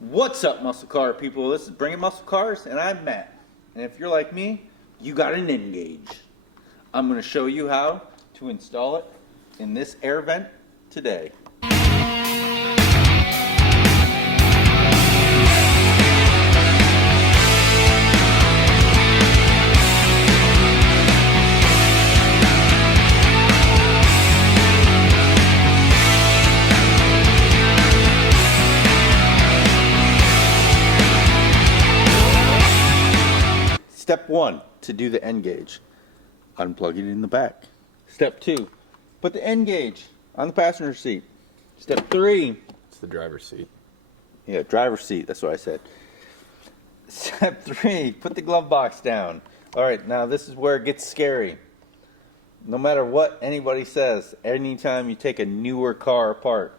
What's up, muscle car people? This is Bringing Muscle Cars, and I'm Matt. And if you're like me, you got an nGauge. I'm going to show you how to install it in this air vent today. Step 1, to do the nGauge, unplug it in the back. Step 2, put the nGauge on the passenger seat. Step 3, it's the driver's seat. Yeah, driver's seat, that's what I said. Step 3, put the glove box down. Alright, now this is where it gets scary. No matter what anybody says, anytime you take a newer car apart,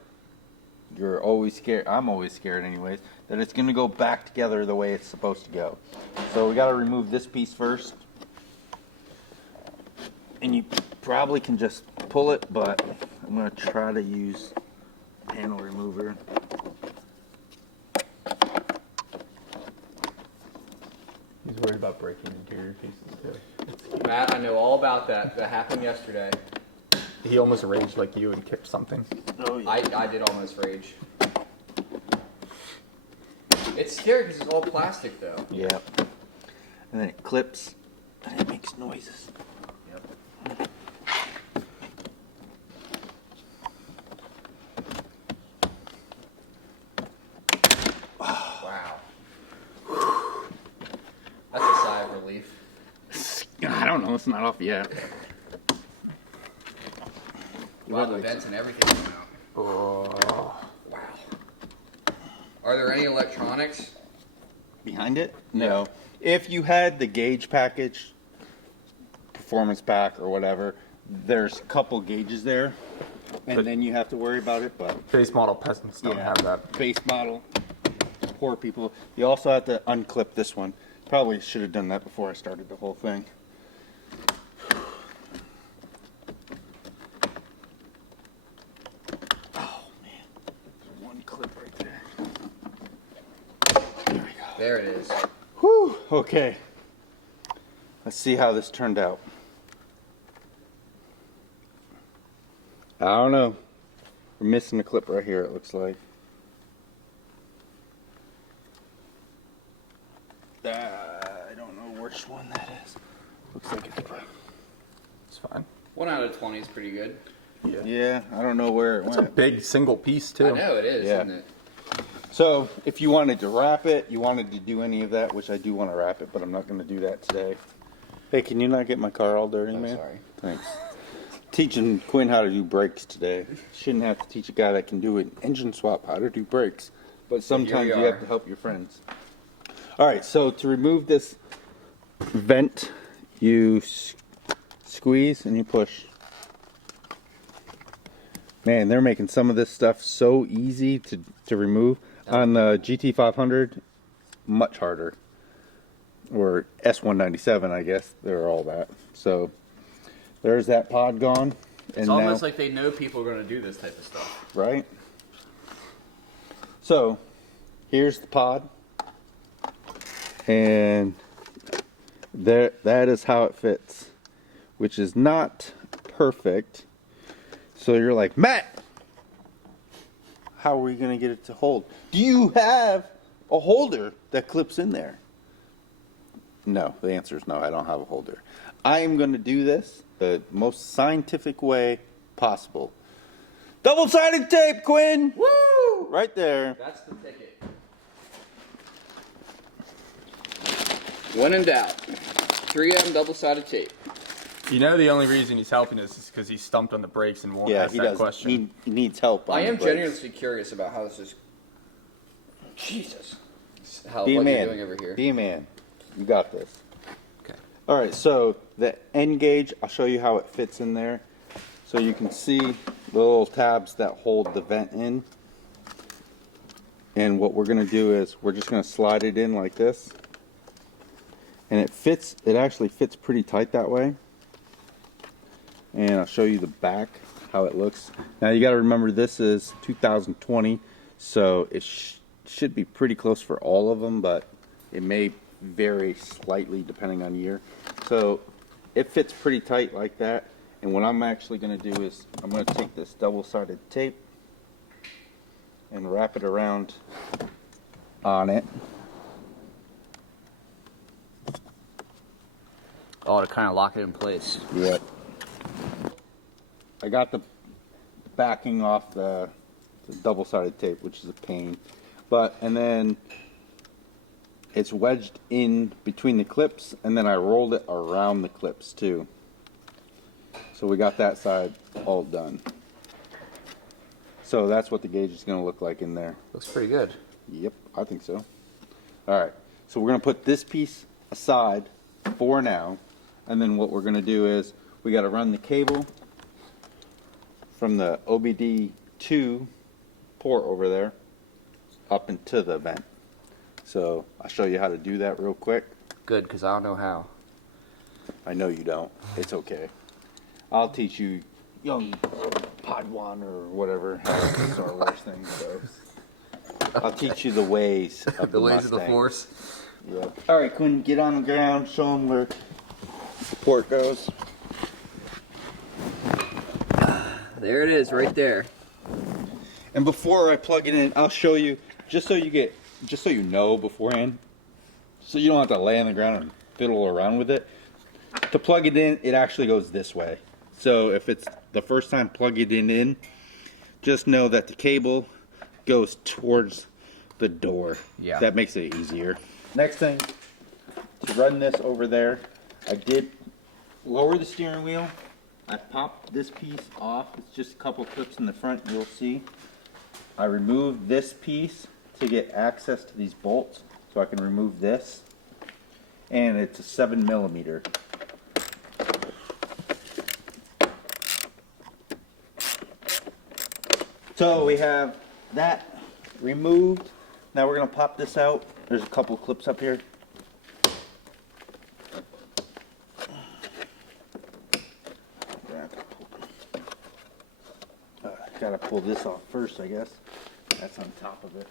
you're always scared, I'm always scared anyways, that it's going to go back together the way it's supposed to go. So we got to remove this piece first. And you probably can just pull it, but I'm going to try to use panel remover. He's worried about breaking interior pieces too. Matt, I know all about that. That happened yesterday. He almost raged like you and kicked something. Oh, yeah. I did almost rage. It's scary because it's all plastic though. Yeah. And then it clips and it makes noises. Yep. Wow. That's a sigh of relief. I don't know, it's not off yet. Wow, the vents and everything come out. Oh. Wow. Are there any electronics? Behind it? No. If you had the gauge package, performance pack or whatever, there's a couple gauges there, and But then you have to worry about it, but base model peasants don't have that. base model, poor people. You also have to unclip this one. Probably should have done that before I started the whole thing. Oh man, there's one clip right there. There we go. There it is. Whew, okay. Let's see how this turned out. I don't know. We're missing a clip right here, it looks like. I don't know which one that is. Looks like It's fine. 1 out of 20 is pretty good. yeah, I don't know where it It's a went. big single piece too. I know it is, Yeah. isn't it? So, if you wanted to wrap it, you wanted to do any of that, which I do want to wrap it, but I'm not going to do that today. Hey, can you not get my car all dirty, I'm man? sorry. Thanks. Teaching Quinn how to do brakes today. Shouldn't have to teach a guy that can do an engine swap how to do brakes. But sometimes you have to help your friends. Alright, so to remove this vent, you squeeze and you push. Man, they're making some of this stuff so easy to remove. On the GT500, much harder. Or S197, I guess. They're all that. So, there's that pod gone. It's almost like they know people are going to do this type of stuff. Right? So, here's the pod. And there, that is how it fits. Which is not perfect. So you're like, Matt! How are we going to get it to hold? Do you have a holder that clips in there? No, the answer is no, I don't have a holder. I am going to do this the most scientific way possible. Double-sided tape, Quinn! Woo! Right there. That's the ticket. When in doubt, 3M double-sided tape. You know the only reason he's helping us is because he's stumped on the brakes and won't Yeah, ask he that does. question. He needs help. On I am the brakes. genuinely curious about how this is. Jesus. How Be a what man. you're doing over here. Be a man. You got this. Okay. All right, so the nGauge, I'll show you how it fits in there. So you can see the little tabs that hold the vent in. And what we're going to do is we're just going to slide it in like this. And it actually fits pretty tight that way. And I'll show you the back, how it looks. Now you got to remember this is 2020, so it should be pretty close for all of them, but it may vary slightly depending on year. So it fits pretty tight like that. And what I'm actually going to do is I'm going to take this double-sided tape and wrap it around on it. Oh, to kind of lock it in place. Yep. I got the backing off the double-sided tape, which is a pain. And then it's wedged in between the clips, and then I rolled it around the clips too. So we got that side all done. So that's what the gauge is going to look like in there. Looks pretty good. Yep, I think so. Alright, so we're going to put this piece aside for now, and then what we're going to do is we got to run the cable from the OBD2 port over there up into the vent. So I'll show you how to do that real quick. Good, because I don't know how. I know you don't. It's okay. I'll teach you, young Padawan or whatever, how the Star Wars thing goes. I'll teach you the ways of The ways Mustang. of the Force. Yep. All right, Quinn, get on the ground. Show them where the port goes. There it is, right there. And before I plug it in, I'll show you, just so you know beforehand, so you don't have to lay on the ground and fiddle around with it. To plug it in, it actually goes this way. So if it's the first time plugging it in, just know that the cable goes towards the door. Yeah. That makes it easier. Next thing, to run this over there, I did lower the steering wheel. I popped this piece off. It's just a couple clips in the front, you'll see. I removed this piece to get access to these bolts, so I can remove this. And it's a 7mm. So we have that removed. Now we're going to pop this out. There's a couple clips up here. Gotta pull this off first, I guess. That's on top of it.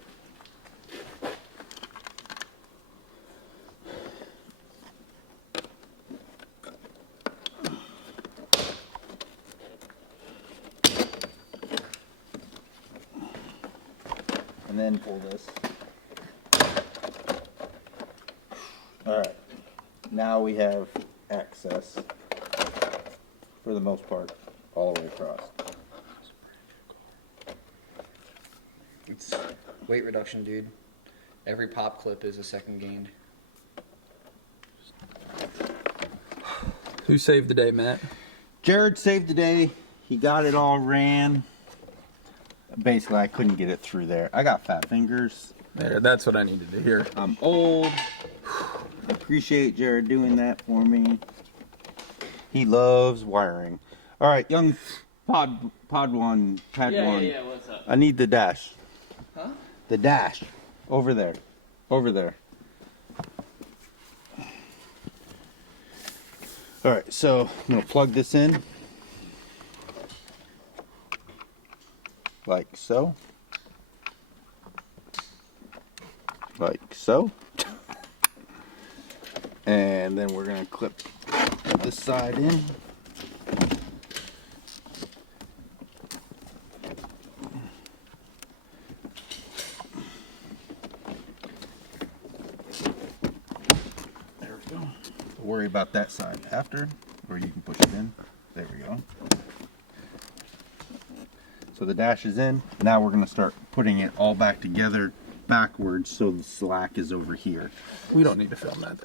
And then pull this. Alright. Now we have access, for the most part, all the way across. It's weight reduction, dude. Every pop clip is a second gained. Who saved the day, Matt? Jared saved the day. He got it all ran. Basically, I couldn't get it through there. I got fat fingers. There, that's what I needed to hear. I'm old. I appreciate Jared doing that for me. He loves wiring. All right, young Padawan. Yeah, what's up? I need the dash. Huh? The dash. Over there. Over there. All right, so I'm going to plug this in. Like so. Like so. And then we're going to clip this side in. There we go. Worry about that side after, or you can push it in. There we go. So the dash is in. Now we're going to start putting it all back together backwards so the slack is over here. We don't need to film that.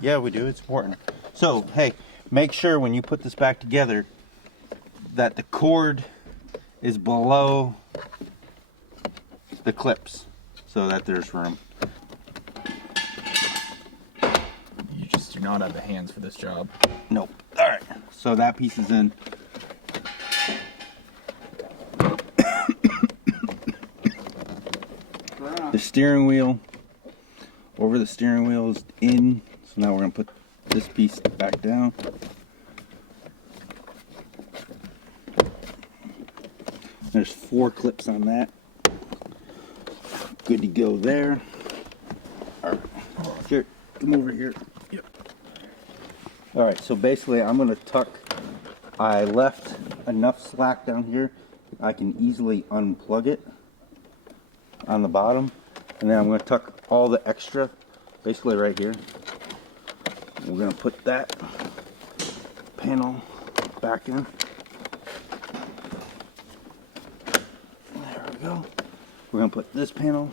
Yeah, we do. It's important. So, hey, make sure when you put this back together that the cord is below the clips so that there's room. You just do not have the hands for this job. Nope. All right. So that piece is in. The steering wheel, over the steering wheel is in. So now we're going to put this piece back down. There's 4 clips on that. good to go there. All right. Here, come over here. Yep. All right, so basically I'm gonna tuck, I left enough slack down here, I can easily unplug it on the bottom, and then I'm gonna tuck all the extra, basically right here. We're gonna put that panel back in. There we go. We're gonna put this panel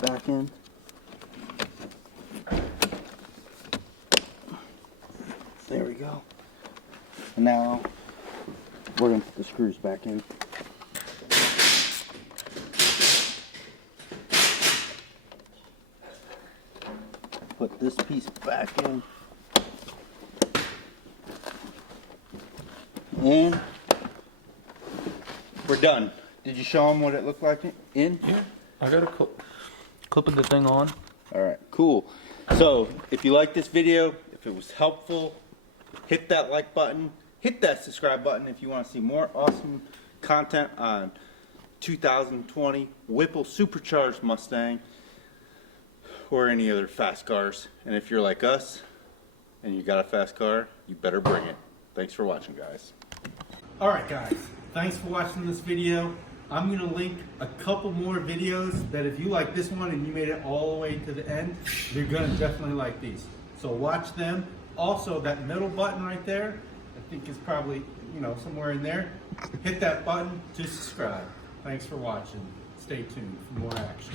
back in. There we go. And now we're gonna put the screws back in. Put this piece back in. And we're done. Did you show them what it looked like in? Yeah, I got a clipping the thing on. All right, cool. So if you like this video, if it was helpful, hit that like button, hit that subscribe button if you want to see more awesome content on 2020 Whipple supercharged Mustang or any other fast cars. And if you're like us and you got a fast car, you better bring it. Thanks for watching, guys. All right, guys, thanks for watching this video. I'm going to link a couple more videos that if you like this one and you made it all the way to the end, you're going to definitely like these. So watch them. Also, that middle button right there, I think is probably, somewhere in there. Hit that button to subscribe. Thanks for watching. Stay tuned for more action.